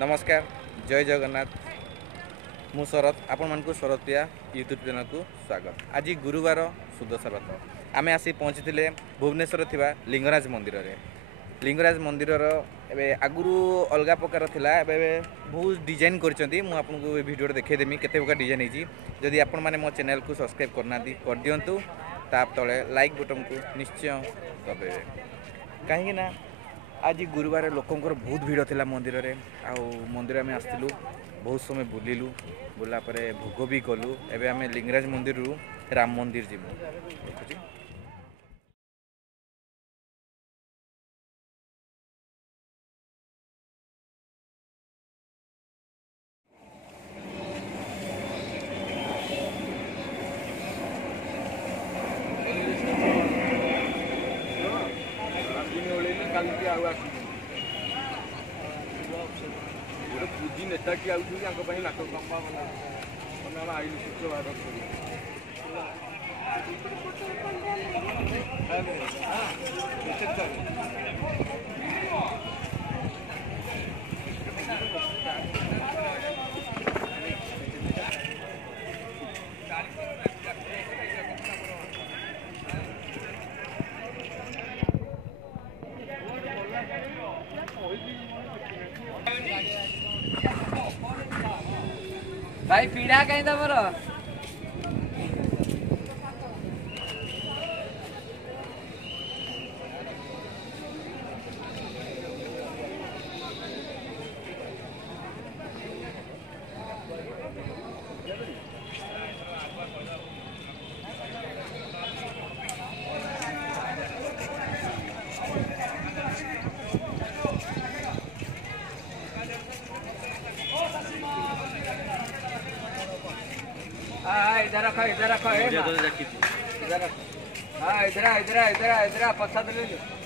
नमस्कार जय जगन्नाथ मु शरद आपण मान शरद प्रिया यूट्यूब चैनल को स्वागत। आज गुरुवार सुदशा व्रत आमे आसी पहुँची भुवनेश्वर थिबा लिंगराज मंदिर रे। लिंगराज मंदिर एबे आगुरु अलगा प्रकार थिला एबे बहुत डिजाइन करचंती। मु आपनको वीडियो देखे देमी केते प्रकार डिजाइन हेजी। जदि आपण माने मो चैनल को सब्सक्राइब करना दी कर दियंतु ता तळे लाइक बटन को निश्चय दबे कहीं ना आज गुरुवार लोकंर बहुत भीड़ थिला मंदिर रे। आउ मंदिर में आसलु बहुत समय बुलिलु बुला परे भोग भी कलु। एबे आमे लिंगराज मंदिर रु राम मंदिर जीमु देखुची। पूजी नेता की आउट नाक कंबा बना आई शुक्रवार भाई पीड़ा कहीं तमर इधर रखो इधर रखो इधर रखो। हाँ इधर इधर इधर इधर पछा ले